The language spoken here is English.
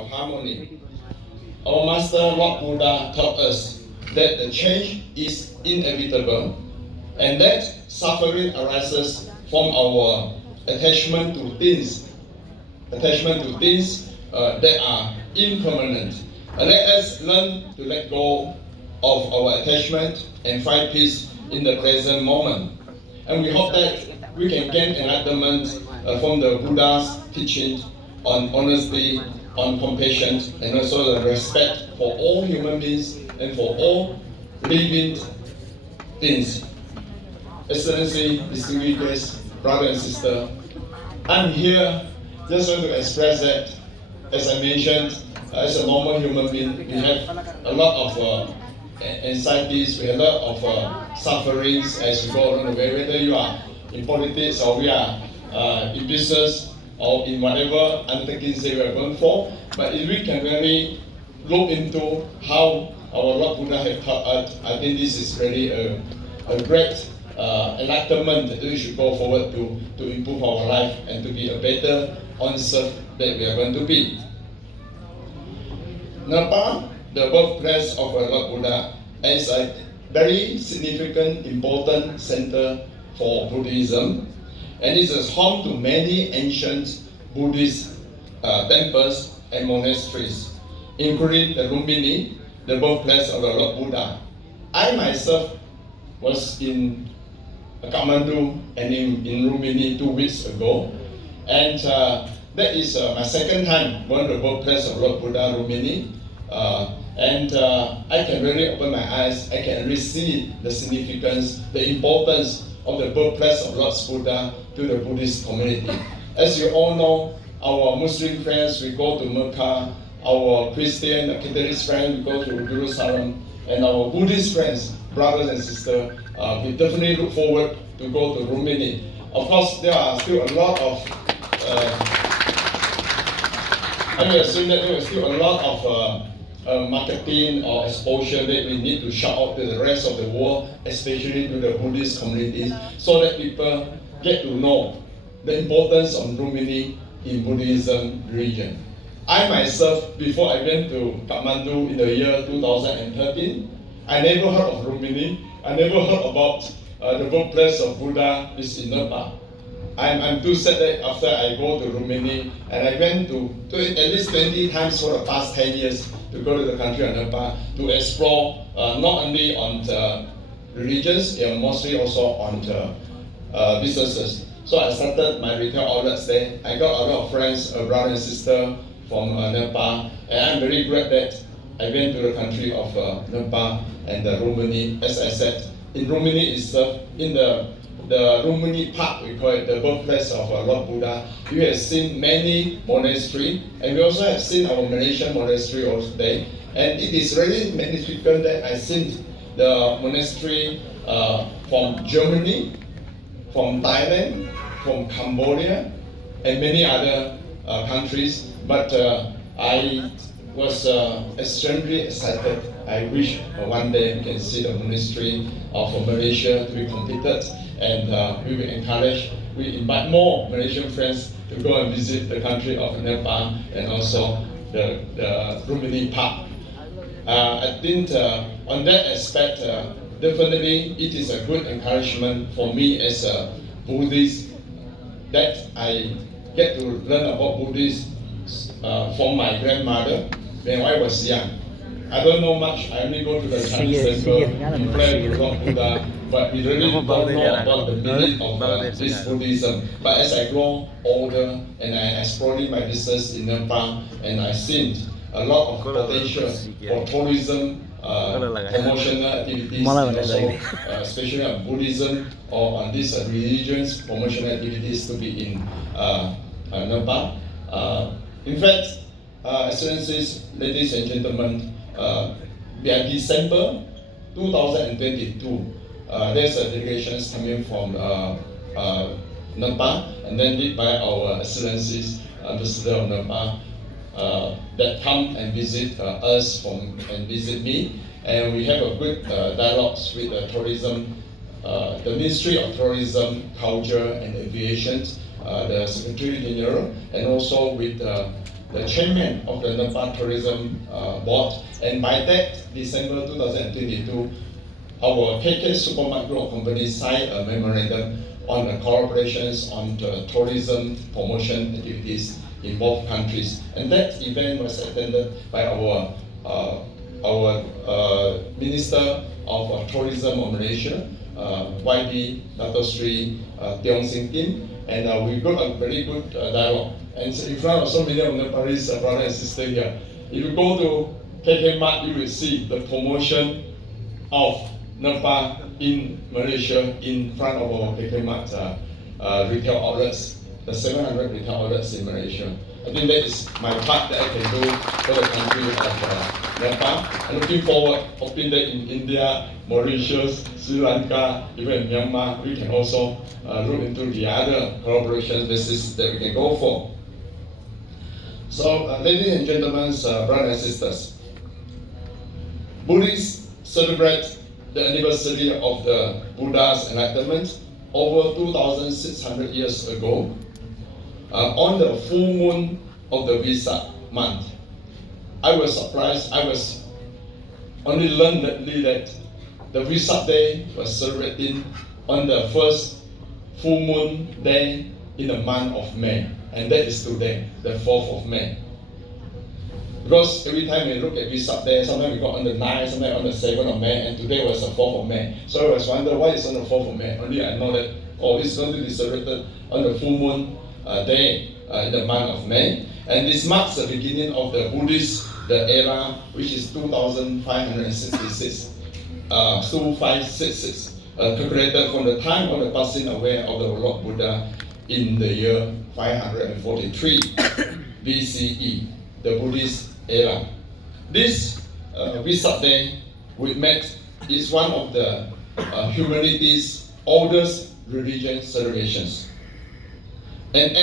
of harmony. Our Master Lord Buddha taught us that the change is inevitable and that suffering arises from our attachment to things that are impermanent. Let us learn to let go of our attachment and find peace in the present moment. And we hope that we can gain enlightenment from the Buddha's teaching on honesty, on compassion, and also the respect for all human beings and for all living things. Excellency, distinguished guests, brother and sister, I'm here just want to express that, as I mentioned, as a normal human being, we have a lot of anxieties, we have a lot of sufferings as we go along the way, whether you are in politics or we are in business or in whatever undertakings that we are going for. But if we can really look into how our Lord Buddha has taught us, I think this is really a great enlightenment that we should go forward to improve our life and to be a better on-serve that we are going to be. Nepal, the birthplace of our Lord Buddha, is a very significant, important center for Buddhism, and it is home to many ancient Buddhist temples and monasteries, including the Lumbini, the birthplace of the Lord Buddha. I myself was in Kathmandu and in Lumbini 2 weeks ago, and that is my second time going to the birthplace of Lord Buddha, Lumbini. I can really open my eyes, I can really see the significance, the importance of the birthplace of Lord Buddha to the Buddhist community. As you all know, our Muslim friends, we go to Mecca, our Christian, Catholic friends, we go to Jerusalem, and our Buddhist friends, brothers and sisters, we definitely look forward to go to Lumbini. Of course, there are still a lot of I assume that there is still a lot of marketing or exposure that we need to shout out to the rest of the world, especially to the Buddhist communities, so that people get to know the importance of Lumbini in Buddhism region. I myself, before I went to Kathmandu in the year 2013, I never heard of Lumbini. I never heard about the birthplace of Buddha is in Nepal. I'm too sad that after I go to Lumbini, and I went to at least 20 times for the past 10 years to go to the country of Nepal to explore not only on the religions, mostly also on the businesses. So I started my retail outlets there. I got a lot of friends, brother and sister from Nepal, and I'm very glad that I went to the country of Nepal and Lumbini. As I said, in Lumbini itself, in the Lumbini Park, we call it the birthplace of Lord Buddha. You have seen many monasteries, and we also have seen our Malaysian monastery also there. And it is really magnificent that I seen the monastery from Germany, from Thailand, from Cambodia, and many other countries. But I was extremely excited. I wish one day we can see the monastery of Malaysia to be completed, and we will encourage, we invite more Malaysian friends to go and visit the country of Nepal and also the Lumbini Park. I think on that aspect, definitely it is a good encouragement for me as a Buddhist that I get to learn about Buddhism from my grandmother when I was young. I don't know much. I only go to the Chinese temple and pray with Lord Buddha, but we really don't know about the meaning of this Buddhism. But as I grow older and I exploring my business in Nepal, and I seen a lot of potential for tourism, promotional activities, and also especially on Buddhism or on these religions promotional activities to be in Nepal. In fact, Excellencies, ladies and gentlemen, by December 2022, there's a delegation coming from Nepal, and then led by our Excellencies, Ambassador of Nepal, that come and visit us and visit me, and we have a good dialogues with the tourism, the Ministry of Tourism, Culture and Aviation, the Secretary General, and also with the chairman of the Nepal Tourism Board, and by that December 2022, our KK Supermart Group of companies signed a memorandum on the collaborations on the tourism promotion activities in both countries, and that event was attended by our Minister of Tourism of Malaysia, YB Dato Sri Tiong Sing Kim, and we got a very good dialogue. And in front of so many of Nepalese brothers and sisters here, if you go to KK Mart, you will see the promotion of Nepal in Malaysia in front of our KK Mart retail outlets, the 700 retail outlets in Malaysia. I think that is my part that I can do for the country of Nepal. I'm looking forward, hoping that in India, Mauritius, Sri Lanka, even Myanmar, we can also look into the other collaboration basis that we can go for. So, ladies and gentlemen, brothers and sisters, Buddhists celebrate the anniversary of the Buddha's enlightenment over 2,600 years ago on the full moon of the Vesak month. I was surprised. I was only learned that the Vesak day was celebrated on the first full moon day in the month of May, and that is today, the 4th of May. Because every time we look at Vesak day, sometimes we got on the 9th, sometimes on the 7th of May, and today was the 4th of May. So I was wondering why it's on the 4th of May. Only I know that it's going to be celebrated on the full moon day in the month of May. And this marks the beginning of the Buddhist, the era, which is 2566, 2566, calculated from the time of the passing away of the Lord Buddha in the year 543 BCE, the Buddhist era. This Vesak Day is one of the humanity's oldest religious celebrations. And